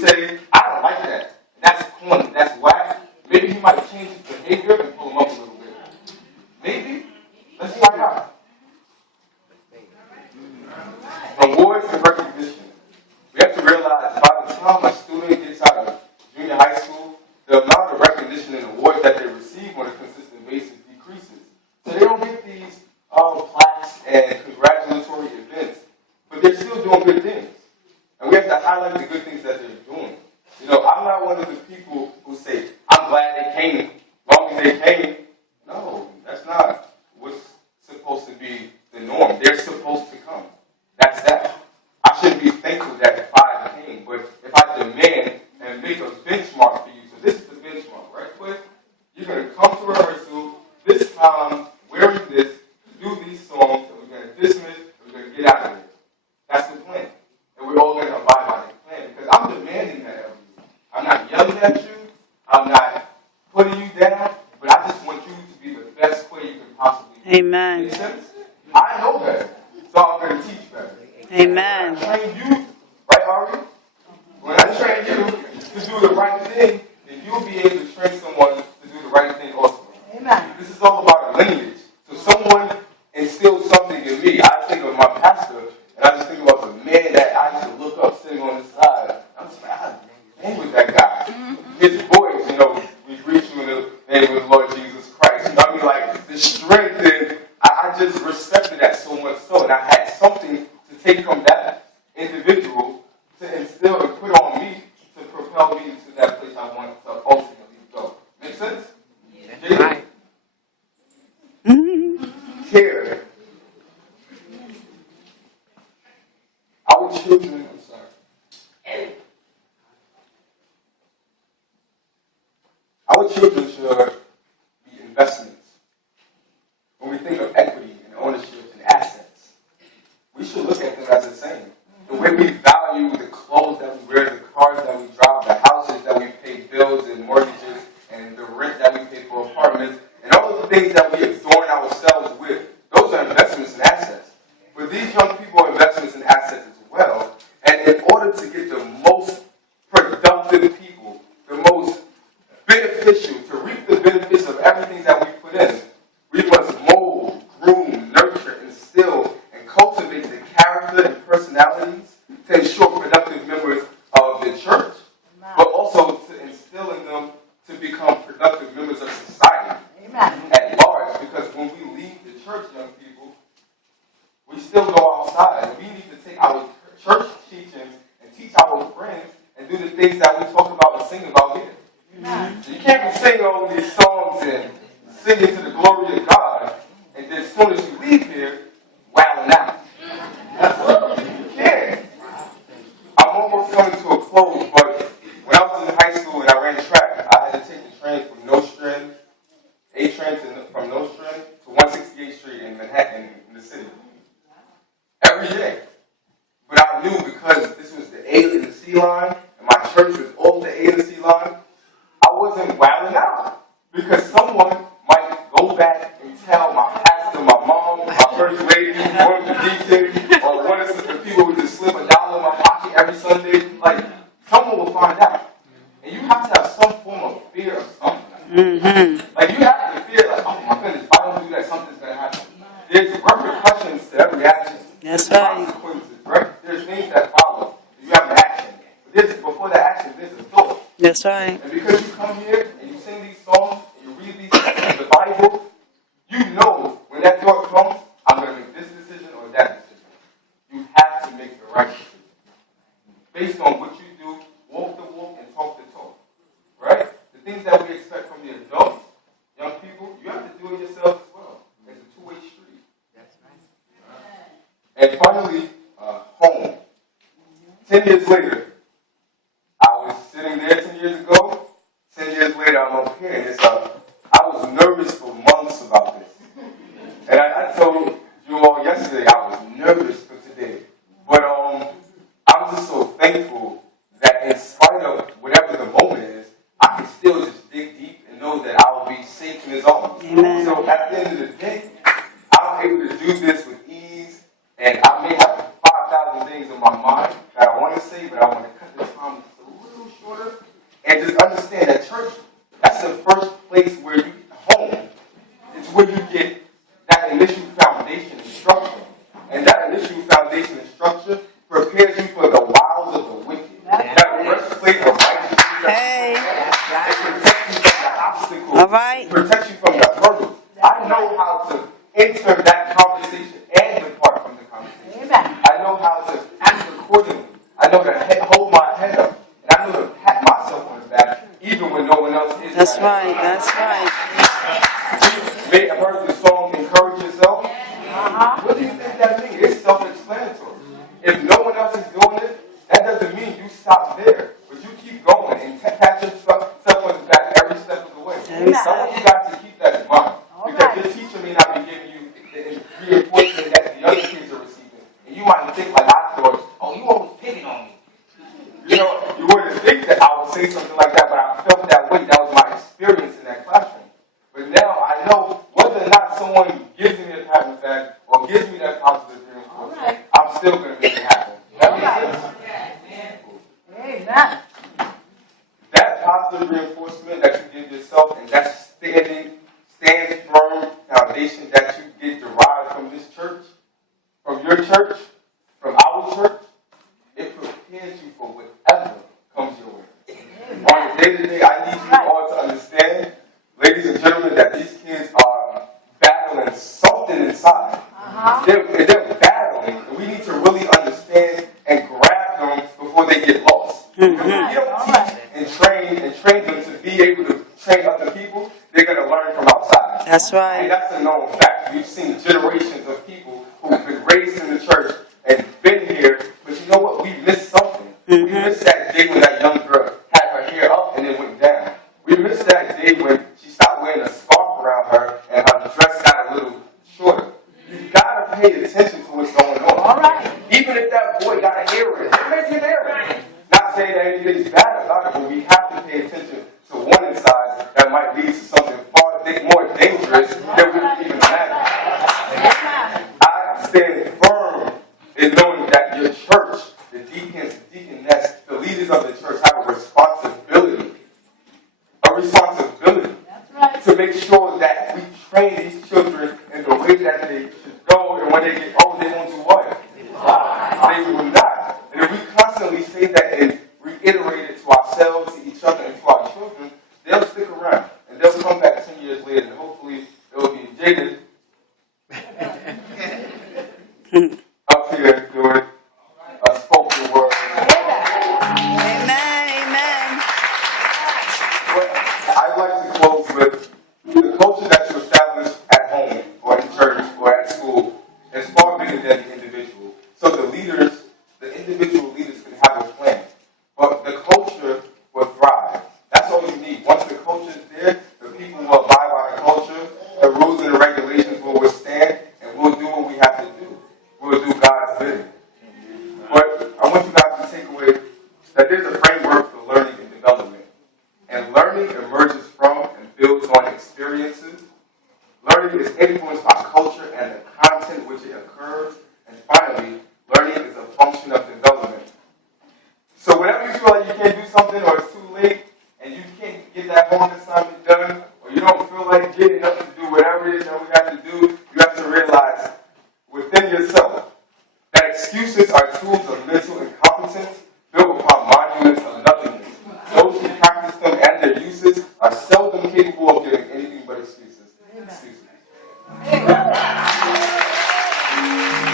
say, I don't like that. That's corny. That's whack. Maybe he might change his behavior and pull him up a little bit. Maybe. Let's try it out. Awards and recognition. We have to realize by the time a student gets out of junior high school, the amount of recognition and awards that they receive on a consistent basis decreases. So they don't get these plaques and congratulatory events, but they're still doing good things. And we have to highlight the good things that they're doing. You know, I'm not one of the people who say, I'm glad they came, as long as they came. No, that's not what's supposed to be the norm. They're supposed to come. That's that. I shouldn't be thankful that 5 came, but if I demand and make a benchmark for you, so this is the benchmark, right, Cliff? You're going to come to rehearsal this time, wearing this, do these songs, and we're going to dismiss, and we're going to get out of here. That's the plan. And we're all going to abide by the plan, because I'm demanding that of you. I'm not yelling at you. I'm not putting you down, but I just want you to be the best way you can possibly be. Amen. Make sense? I know better, so I'm going to teach better. Amen. When I train you, right, Ari? When I train you to do the right thing, then you'll be able to train someone to do the right thing also. Amen. This is all about a lineage. So someone instills something in me. I think of my pastor, and I just think about the man that I used to look up sitting on the side. I'm just like, I hang with that guy. His voice, you know, we greet you in the name of the Lord Jesus Christ. You know what I mean? Like, the strength, and I just respected that so much so, and I had something to take from that individual to instill and put on me to propel me to that place I want to ultimately go. Make sense? Yeah. Right. Care. Our children, I'm sorry. Our children should be investments. When we think of equity and ownership and assets, we should look at them as the same. The way we value the clothes that we wear, the cars that we drive, the houses that we pay bills and mortgages, and the rent that we pay for apartments, and all of the things that we adorn ourselves with, those are investments and assets. But these young people are investments and assets as well. And in order to get the most productive people, the most beneficial, to reap the benefits of everything that we put in, we must mold, groom, nurture, instill, and cultivate the character and personalities to ensure productive members of the church, but also to instill in them to become productive members of society at large. Because when we leave the church, young people, we still go outside. We need to take our church teachings and teach our friends and do the things that we talk about and sing about here. So you can't be singing all these songs and singing to the glory of God, and then as soon as you leave here, wilding out. You can't. I'm almost coming to a close, but when I was in high school and I ran track, I had to take the train from Nostrand, A-train from Nostrand to 168th Street in Manhattan, in the city. Every day. But I knew because this was the A and the C line, and my church was all the A and the C line, I wasn't wilding out. Because someone might go back and tell my pastor, my mom, my first lady, one of the DJs, or one of the people who just slip $1 in my pocket every Sunday. Like, someone will find out. And you have to have some form of fear of something. Like, you have to fear, like, oh my goodness, if I don't do that, something's going to happen. There's repercussions to every action. That's There's right. consequences, right? There's things that follow. You have an action. But before that action, there's a thought. That's right. And because you come here and you sing these songs and you read these the Bible, you know when that thought comes, I'm going to make this decision or that decision. You have to make the right decision. Based on what you do, walk the walk and talk the talk. Right? The things that we expect from the adults, young people, you have to do it yourself as well. It's a two-way street. That's right. And finally, home. 10 years later, I was sitting there 10 years ago. 10 years later, I'm up here, and I was nervous for months about this. And I told you all yesterday I was nervous for today. But I'm just so thankful that in spite of whatever the moment is, I can still just dig deep and know that I will be safe in His arms. Amen. So at the end of the day, I'm able to do this with ease, and I may have 5,000 things in my mind that I want to say, but I want to cut the time just a little church, that's the first place where you home. It's where you get that initial foundation and structure. And that initial foundation and structure prepares you for the wiles of the wicked. That breastplate of righteousness. Hey. It protects you from the obstacles. All right. It protects you from the hurdles. I know how to enter that conversation and depart from the conversation. I know how to act accordingly. I know to hold my head up. And I know to pat myself on the back even when no one else is. That's right. That's right. You may have heard the song "Encourage Yourself." What do you think that means? It's self-explanatory. If no one else is doing it, that doesn't mean you stop there. But you keep going and pat yourself on the back every step of the way. So I want you guys to keep that in mind. Because your teacher may not be giving you the reinforcement that the other kids are receiving. And you might think like I thought, oh, you always picking on me. You know, you wouldn't think that I would say something like that, but I felt that way. That was my experience in that classroom. But now I know whether or not someone gives me a pat on the back or gives me that positive reinforcement, I'm still going to make it happen. That makes sense? Amen. That positive reinforcement that you give yourself and that stand firm foundation that you get derived from this church, from your church, from our church, it prepares you for whatever comes your way. On the day-to-day, I need you all to understand, ladies and gentlemen, that these kids are battling something inside. They're battling, and we need to really understand and grab them before they get lost. Because if you don't teach and train them to be able to train other people, they're going to learn from outside. That's right. And that's a known fact. We've seen generations of people who've been raised in the church and been here, but you know what? We missed something. We missed that day when that young girl had her hair up and it went down. We missed that day when she stopped wearing a scarf around her and her dress got a little shorter. You've got to pay attention to what's going on. All right. Even if that boy got an earring, maybe an earring. Not saying that anything's bad about it, but we have to pay attention to one inside that might lead to something far more dangerous than we can even imagine. I stand firm in knowing that your church, the deacons, the deaconess, the leaders of the church have a responsibility to make sure that we train these children in the way that they should go, and when they get old, they won't do what? They will not. And if we constantly say that and reiterate it to ourselves, to each other, and to our children, they'll stick around. And they'll come back 10 years later, and hopefully they'll be jaded up here doing a spoken word. Amen. Amen. But I'd like to close with the culture that you establish at home or in church or at school is far bigger than the individual. So the leaders, the individual leaders can have a plan, but the culture will thrive. That's all you need. Once the culture is there, the people will abide by the culture, the rules and the regulations will withstand, and we'll do what we have to do. We'll do God's bidding. But I want you guys to take away that there's a framework for learning and development. And learning emerges from and builds on experiences. Learning is influenced by culture and the content which it occurs. And finally, learning is a function of development. So whenever you feel like you can't do something or